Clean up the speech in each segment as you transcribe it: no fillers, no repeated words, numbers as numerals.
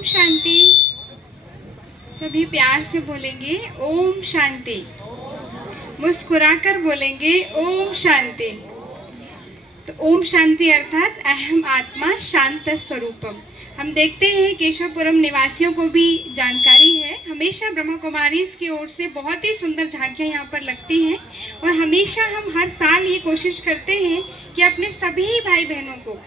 ओम शांति। सभी प्यार से बोलेंगे ओम शांति। मुस्कुराकर बोलेंगे ओम शांति। तो ओम शांति अर्थात अहम आत्मा शांत स्वरूपम। हम देखते हैं केशवपुरम निवासियों को भी जानकारी है, हमेशा ब्रह्मा कुमारी की ओर से बहुत ही सुंदर झांकियाँ यहाँ पर लगती हैं और हमेशा हम हर साल ये कोशिश करते हैं कि अपने सभी भाई बहनों को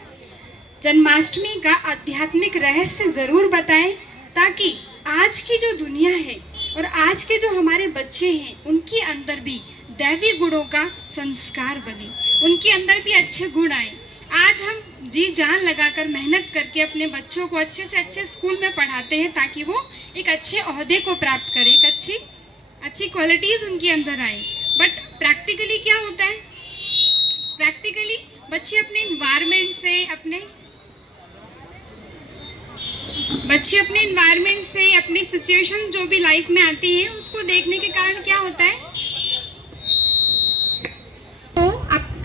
जन्माष्टमी का आध्यात्मिक रहस्य ज़रूर बताएं, ताकि आज की जो दुनिया है और आज के जो हमारे बच्चे हैं उनके अंदर भी दैवी गुणों का संस्कार बने, उनके अंदर भी अच्छे गुण आए। आज हम जी जान लगाकर मेहनत करके अपने बच्चों को अच्छे से अच्छे स्कूल में पढ़ाते हैं ताकि वो एक अच्छे ओहदे को प्राप्त करें, एक अच्छी क्वालिटीज़ उनके अंदर आए। बट प्रैक्टिकली क्या होता है? प्रैक्टिकली बच्चे अपने इन्वायरमेंट से अपनी सिचुएशन जो भी लाइफ में आती है उसको देखने के कारण क्या होता है, तो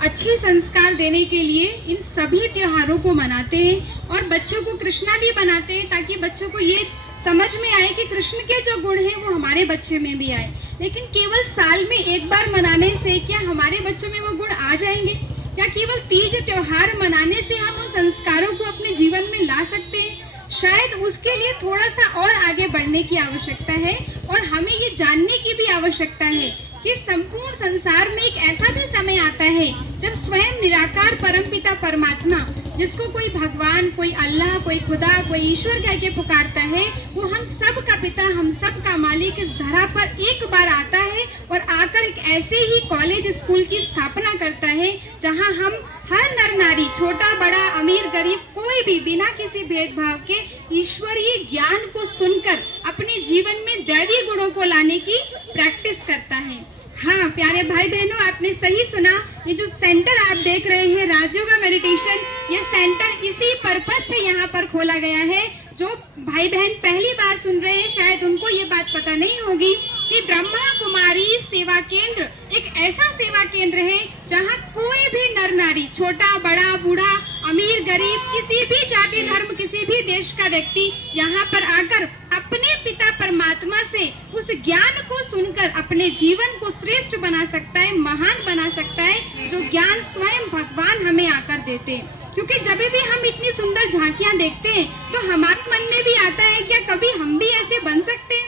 अच्छे संस्कार देने के लिए इन सभी त्योहारों को मनाते हैं और बच्चों को कृष्णा भी बनाते हैं ताकि बच्चों को ये समझ में आए कि कृष्ण के जो गुण हैं वो हमारे बच्चे में भी आए। लेकिन केवल साल में एक बार मनाने से क्या हमारे बच्चों में वो गुण आ जाएंगे? या केवल तीज त्योहार मनाने से हम उन संस्कारों को अपने जीवन में ला सकते हैं? शायद उसके लिए थोड़ा सा और आगे बढ़ने की आवश्यकता है और हमें ये जानने की भी आवश्यकता है कि संपूर्ण संसार में एक ऐसा भी समय आता है जब स्वयं निराकार परमपिता परमात्मा, जिसको कोई भगवान, कोई अल्लाह, कोई खुदा, कोई ईश्वर कह के पुकारता है, वो हम सब का पिता, हम सब का मालिक इस धरा पर एक बार आता है और आकर एक ऐसे ही कॉलेज स्कूल की स्थापना करता है जहां हम हर नर नारी, छोटा बड़ा, अमीर गरीब, कोई भी बिना किसी भेदभाव के ईश्वरीय ज्ञान को सुनकर अपने जीवन में दैवी गुणों को लाने की प्रैक्टिस करता है। हाँ प्यारे भाई बहनों, आपने सही सुना। ये जो सेंटर आप देख रहे हैं राजयोगा मेडिटेशन, ये सेंटर इसी पर्पस से यहाँ पर खोला गया है। जो भाई बहन पहली बार सुन रहे हैं शायद उनको ये बात पता नहीं होगी कि ब्रह्मा कुमारी सेवा केंद्र एक ऐसा सेवा केंद्र है जहाँ कोई भी नर नारी, छोटा बड़ा, बूढ़ा, अमीर गरीब, किसी भी जाति धर्म, किसी भी देश का व्यक्ति यहाँ पर आकर अपने पिता परमात्मा से उस ज्ञान को सुनकर अपने जीवन को श्रेष्ठ बना सकता है, महान बना सकता है, जो ज्ञान स्वयं भगवान हमें आकर देते हैं। क्योंकि जब भी हम इतनी सुंदर झांकियां देखते हैं तो हमारे मन में भी आता है क्या कभी हम भी ऐसे बन सकते हैं?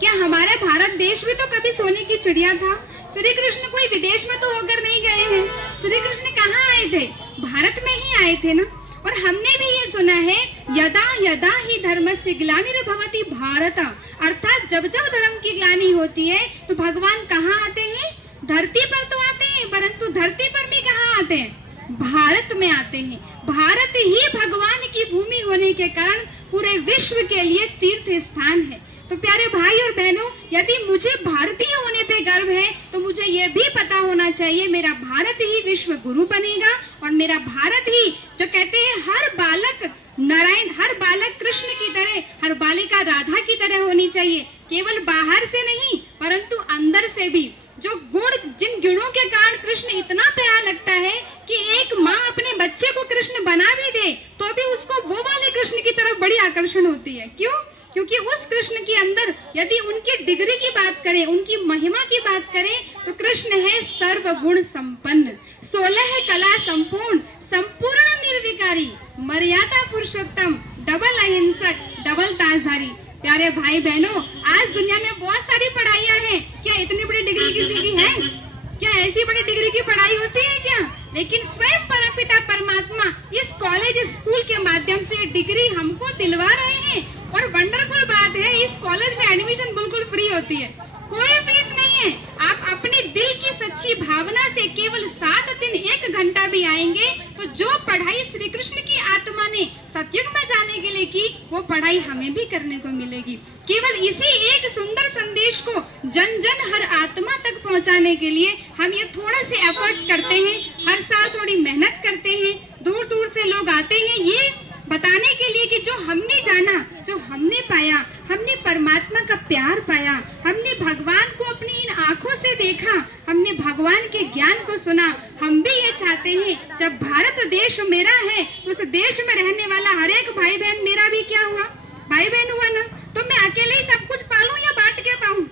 क्या हमारा भारत देश भी तो कभी सोने की चिड़िया था? श्री कृष्ण कोई विदेश में तो होकर नहीं गए हैं। श्री कृष्ण कहाँ आए थे? भारत में ही आए थे ना। और हमने भी ये सुना है यदा यदा ही धर्मस्य ग्लानिर्भवति भारत, अर्थात जब जब धर्म की ग्लानि होती है तो भगवान कहाँ आते हैं? धरती पर तो आते हैं, परंतु धरती पर भी कहाँ आते हैं? भारत में आते हैं। भारत ही भगवान की भूमि होने के कारण पूरे विश्व के लिए तीर्थ स्थान है। तो प्यारे भाई और बहनों, यदि मुझे भारतीय होने पे गर्व है तो मुझे ये भी पता होना चाहिए मेरा भारत ही विश्व गुरु बनेगा और मेरा भारत ही, जो कहते हैं हर बालक नारायण, हर बालक कृष्ण की तरह, हर बालिका राधा की तरह होनी चाहिए। केवल बाहर से नहीं परंतु अंदर से भी। जो गुण, जिन गुणों के कारण कृष्ण इतना प्यारा लगता है कि एक माँ अपने बच्चे को कृष्ण बना भी दे तो भी उसको वो वाले कृष्ण की तरफ बड़ी आकर्षण होती है। क्यों? क्योंकि उस कृष्ण के अंदर यदि उनकी डिग्री की बात करें, उनकी महिमा की बात करें तो कृष्ण है सर्वगुण संपन्न, 16 कला संपूर्ण, संपूर्ण निर्विकारी, मर्यादा पुरुषोत्तम, डबल अहिंसक, डबल ताजधारी। प्यारे भाई बहनों, आज दुनिया में बहुत सारी पढ़ाइयाँ हैं, क्या इतनी बड़ी डिग्री किसी की है? क्या ऐसी बड़ी डिग्री की पढ़ाई होती है क्या? लेकिन स्वयं परमपिता परमात्मा इस कॉलेज स्कूल के माध्यम से डिग्री हमको दिलवा रहे हैं। और वंडरफुल बात है, इस कॉलेज में एडमिशन बिल्कुल फ्री होती है, कोई फीस नहीं है। आप अपने दिल की सच्ची भावना से केवल 7 दिन 1 घंटा भी आएंगे तो जो पढ़ाई श्री कृष्ण की आत्मा ने सतयुग में जाने के लिए की, वो पढ़ाई हमें भी करने को मिलेगी। केवल इसी एक सुंदर संदेश को जन जन हर आत्मा तक पहुंचाने के लिए हम ये थोड़ा से एफर्ट्स करते हैं, हर साल थोड़ी मेहनत करते हैं, दूर दूर से लोग आते हैं ये बताने के लिए कि जो हमने जाना, जो हमने पाया, हमने परमात्मा का प्यार पाया, हमने भगवान को अपनी इन आंखों से देखा, हमने भगवान के ज्ञान को सुना। हम भी ये चाहते हैं जब भारत देश मेरा है, उस देश में रहने वाला हर एक भाई बहन मेरा भी क्या हुआ, भाई बहन हुआ ना, तो मैं अकेले ही सब कुछ पालूं या बांट के पाऊं?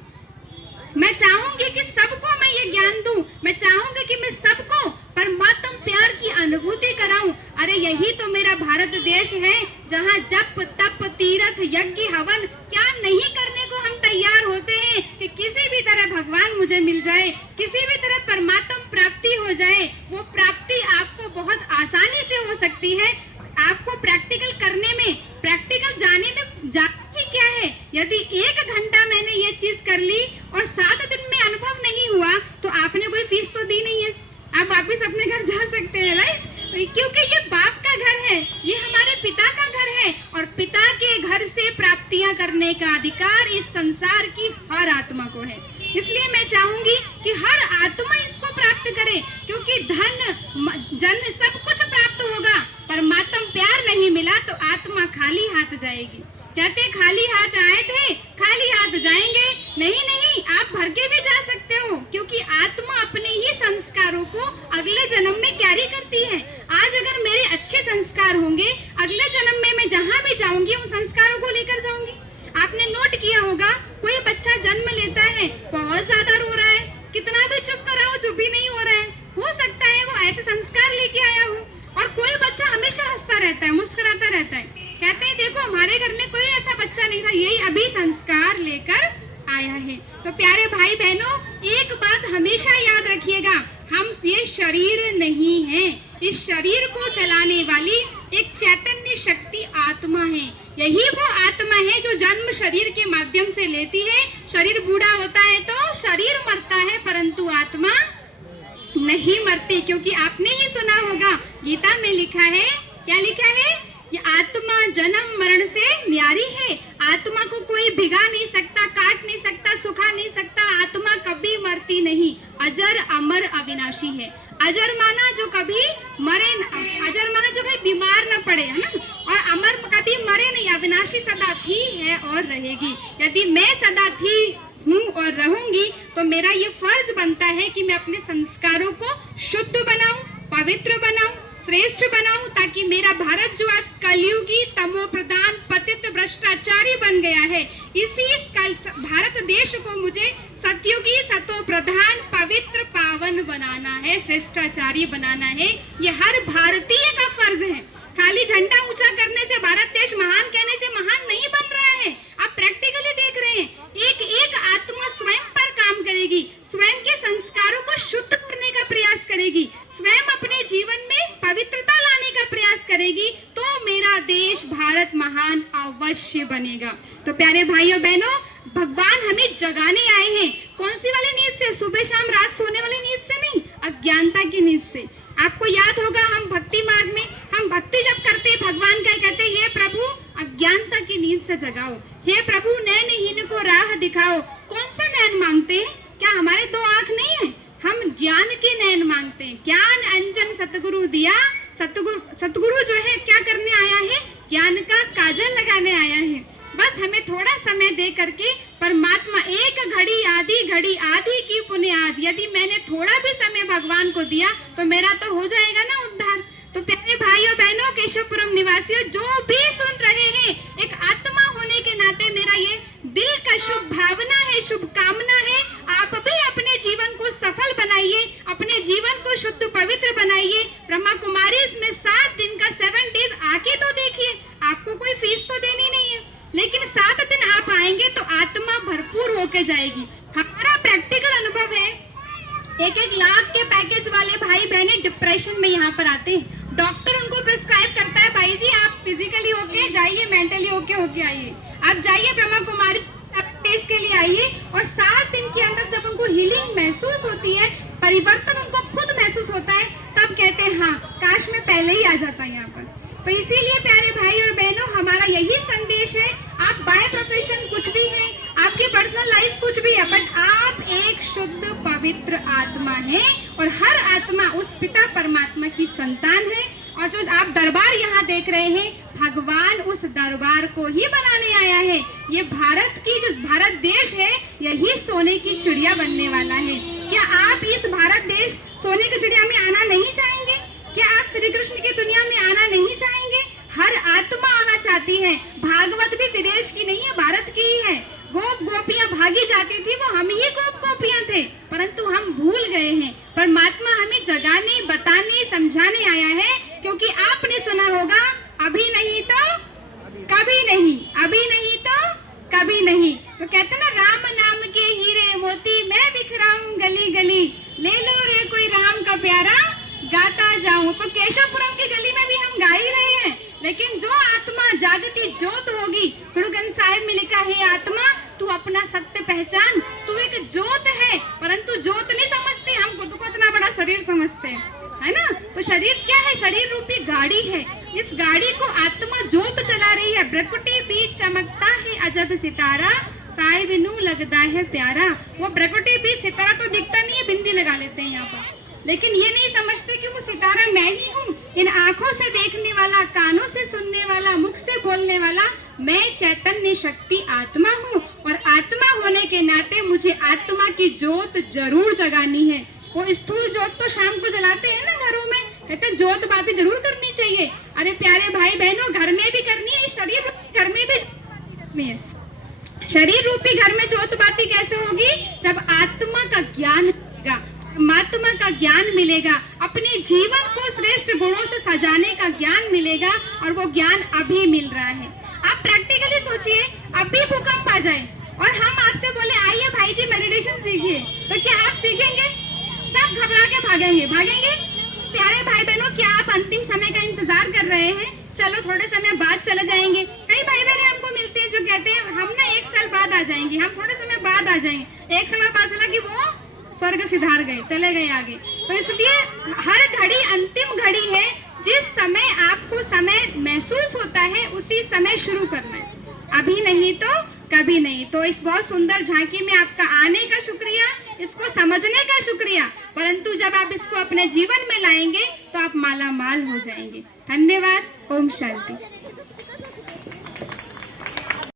मैं चाहूंगी कि सबको मैं ये ज्ञान दूं, मैं चाहूंगी कि मैं सबको परमात्म प्यार की अनुभूति कराऊं। अरे यही तो मेरा भारत देश है, जहां जप तप तीर्थ यज्ञ हवन क्या नहीं करने को हम तैयार होते हैं कि किसी भी तरह भगवान मुझे मिल जाए, किसी भी तरह परमात्म प्राप्ति हो जाए। वो प्राप्ति आपको बहुत आसानी से हो सकती है। आपको प्रैक्टिकल करने में, प्रैक्टिकल जाने ही क्या है, यदि 1 घंटा मैंने ये चीज कर ली और 7 दिन में अनुभव नहीं हुआ तो आपने कोई फीस तो दी नहीं है, आप वापिस अपने घर जा सकते हैं, राइट? क्योंकि ये बाप का घर है, ये हमारे पिता का घर है, और पिता के घर से प्राप्तियां करने का अधिकार इस संसार की हर आत्मा को है। इसलिए मैं चाहूंगी कि हर आत्मा इसको प्राप्त करे, क्योंकि धन जन सब कुछ प्राप्त होगा, परमात्म प्यार नहीं मिला तो आत्मा खाली हाथ जाएगी। कहते खाली हाथ आए थे खाली हाथ जाएंगे, नहीं, आप भर के भी जा सकते हो, क्योंकि आत्मा अपने ही संस्कारों को अगले जन्म में कैरी करती है। आज अगर मेरे अच्छे संस्कार होंगे, अगले जन्म में मैं जहाँ भी जाऊंगी उन संस्कारों को लेकर जाऊंगी। आपने नोट किया होगा, कोई बच्चा जन्म लेता है, बहुत ज्यादा रो रहा है, कितना भी चुप कराओ चुप ही नहीं हो रहा है, हो सकता है वो ऐसे संस्कार लेके आया हो। और कोई बच्चा हमेशा हंसता रहता है, मुस्कुराता रहता है, कहते हैं देखो हमारे घर में कोई ऐसा बच्चा नहीं था, यही अभी संस्कार लेकर आया है। तो प्यारे भाई बहनों, एक बात हमेशा याद रखिएगा, हम ये शरीर नहीं है, इस शरीर को चलाने वाली एक चैतन्य शक्ति आत्मा है। यही वो आत्मा है जो जन्म शरीर के माध्यम से लेती है। शरीर बूढ़ा होता है तो शरीर मरता है, परंतु आत्मा नहीं मरती, क्योंकि आपने ही सुना होगा गीता में लिखा है, क्या लिखा है? ये आत्मा जन्म मरण से न्यारी है। आत्मा को कोई भिगा नहीं सकता, काट नहीं सकता, सुखा नहीं सकता। आत्मा कभी मरती नहीं, अजर अमर अविनाशी है। अजर माना जो कभी मरे, अजर माना जो कभी बीमार न पड़े, है ना? और अमर कभी मरे नहीं, अविनाशी सदा थी है और रहेगी। यदि मैं सदा थी हूँ और रहूंगी तो मेरा ये फर्ज बनता है कि मैं अपने संस्कारों को शुद्ध बनाऊं, पवित्र बनाऊं, श्रेष्ठ बनाऊं, ताकि मेरा भारत जो आज कलयुगी तमो प्रधान पतित भ्रष्टाचारी बन गया है, इसी भारत देश को मुझे सतयुगी सतो प्रधान पवित्र पावन बनाना है, श्रेष्ठाचारी बनाना है। ये हर भारतीय का फर्ज है। खाली झंडा ऊंचा करने से, भारत देश महान कहने से महान नहीं बन रहा है। आप प्रैक्टिकली देख रहे हैं, एक एक आत्मा स्वयं पर काम करेगी, स्वयं के संस्कारों को शुद्ध करने का प्रयास करेगी, स्वयं अपने जीवन में पवित्रता लाने का प्रयास करेगी, तो मेरा देश भारत महान अवश्य बनेगा। तो प्यारे भाइयों बहनों, भगवान हमें जगाने आए हैं। कौन सी वाली नींद से? सुबह शाम रात सोने वाली नींद से नहीं, अज्ञानता की नींद से। आपको याद होगा, हम भक्ति मार्ग में हम भक्ति जब करते हैं, भगवान क्या कहते हैं? हे प्रभु अज्ञानता की नींद से जगाओ, हे प्रभु नैनहीन को राह दिखाओ। कौन सा नैन मांगते हैं? क्या हमारे 2 आंख नहीं है? हम ज्ञान के नैन मांगते हैं। ज्ञान अंजन सतगुरु दिया। सतगुरु जो है क्या करने आया है? ज्ञान का काजल लगाने आया है। बस हमें थोड़ा समय दे करके परमात्मा, एक घड़ी आधी की पुण्य आदि, यदि मैंने थोड़ा भी समय भगवान को दिया तो मेरा तो हो जाएगा ना उद्धार। तो प्यारे भाइयों बहनों, केशवपुरम निवासियों, जो भी सुन रहे हैं, एक आत्मा होने के नाते मेरा ये दिल का शुभ भावना है, शुभ कामना है, आप भी अपने जीवन को सफल बनाइए, अपने जीवन को शुद्ध पवित्र बनाइए। ब्रह्मा कुमारी इसमें 7 दिन का 7 डेज आके तो देखिए, आपको कोई फीस तो देनी नहीं है, लेकिन 7 दिन आप आएंगे तो आत्मा भरपूर होकर जाएगी। हमारा प्रैक्टिकल अनुभव है, 1-1 लाख के पैकेज वाले भाई बहने डिप्रेशन में यहाँ पर आते हैं। डॉक्टर उनको प्रिस्क्राइब करता है, भाई जी आप फिजिकली ओके जाइए, मेंटली ओके होके आइए, आप जाइए ब्रह्मा कुमारी टेस्ट के लिए आइए। और 7 दिन के अंदर जब उनको हीलिंग महसूस होती है, परिवर्तन उनको खुद महसूस होता है, तब कहते हैं हाँ काश मैं पहले ही आ जाता यहाँ पर। तो इसीलिए प्यारे भाई और बहनों, हमारा यही संदेश है, आप बाय प्रोफेशन कुछ भी हैं, आपकी पर्सनल लाइफ कुछ भी है, बट आप एक शुद्ध पवित्र आत्मा हैं और हर आत्मा उस पिता परमात्मा की संतान है। और जो आप दरबार यहाँ देख रहे हैं, भगवान उस दरबार को ही बनाने आया है। ये भारत की जो भारत देश है, यही सोने की चिड़िया बनने वाला है। क्या आप इस भारत देश सोने की चिड़िया में आना नहीं चाहेंगे? क्या आप श्री कृष्ण की दुनिया में आना नहीं चाहेंगे? हर आत्मा आना चाहती है। भागवत भी विदेश में जगाने, बताने, समझाने आया है, क्योंकि आपने सुना होगा, अभी नहीं तो कभी नहीं, अभी नहीं तो कभी नहीं। तो कहते ना, राम नाम के हीरे मोती मैं बिखराऊं गली गली, ले लो रे कोई राम का प्यारा गाता जाऊं। तो केशवपुरम की गली में भी हम गा ही रहे हैं, लेकिन जो आत्मा जागती ज्योत होगी, गुरु ग्रंथ साहिब में लिखा है, आत्मा तू अपना सत्य पहचान, तू एक ज्योत है, परंतु ज्योत नहीं समझती, हम खुद को इतना बड़ा शरीर समझते हैं, है ना। तो शरीर क्या है? शरीर रूपी गाड़ी है। इस गाड़ी को आत्मा ज्योत चला रही है। भ्रकुटी बीच चमकता है अजब सितारा, साए बिनु लगता है प्यारा। वो भ्रकुटी बीच सितारा तो दिखता नहीं है, बिंदी लगा लेते हैं यहाँ पर, लेकिन ये नहीं समझते कि वो सितारा मैं ही हूँ। इन आंखों से देखने वाला, कानों से सुनने वाला, मुख से बोलने वाला मैं चैतन्य शक्ति आत्मा हूँ, और आत्मा होने के नाते मुझे आत्मा की ज्योत जरूर जगानी है। वो स्थूल ज्योत तो शाम को जलाते हैं ना घरों में, कहते हैं ज्योत बातें जरूर करनी चाहिए। अरे प्यारे भाई बहनों, घर में भी करनी है, शरीर घर में भी करनी है। शरीर रूपी घर में ज्योत बाती कैसे होगी? जब आत्मा का ज्ञान मिलेगा, परमात्मा का ज्ञान मिलेगा, अपने जीवन को श्रेष्ठ गुणों से सजाने का ज्ञान मिलेगा, और वो ज्ञान अभी मिल रहा है। आप प्रैक्टिकली सोचिए, अभी भूकंप आ जाए और हम आपसे बोले आइए भाई जी मेडिटेशन सीखिए, तो क्या आप सीखेंगे? सब घबरा के भागेंगे, भागेंगे। प्यारे भाई बहनों, क्या आप अंतिम समय का इंतजार कर रहे हैं? चलो थोड़े समय बाद चले जाएंगे। कई भाई बहनें हमको मिलते हैं जो कहते हैं हम ना 1 साल बाद आ जाएंगे, हम थोड़े समय बाद आ जाएंगे। 1 समय बाद चला कि वो स्वर्ग सिधार गए, चले गए आगे। तो इसलिए हर घड़ी अंतिम घड़ी है। जिस समय आपको समय महसूस होता है, उसी समय शुरू करना है, अभी नहीं तो कभी नहीं। तो इस बहुत सुंदर झांकी में आपका आने का शुक्रिया, इसको समझने का शुक्रिया, परंतु जब आप इसको अपने जीवन में लाएंगे तो आप माला माल हो जाएंगे। धन्यवाद। ओम शांति।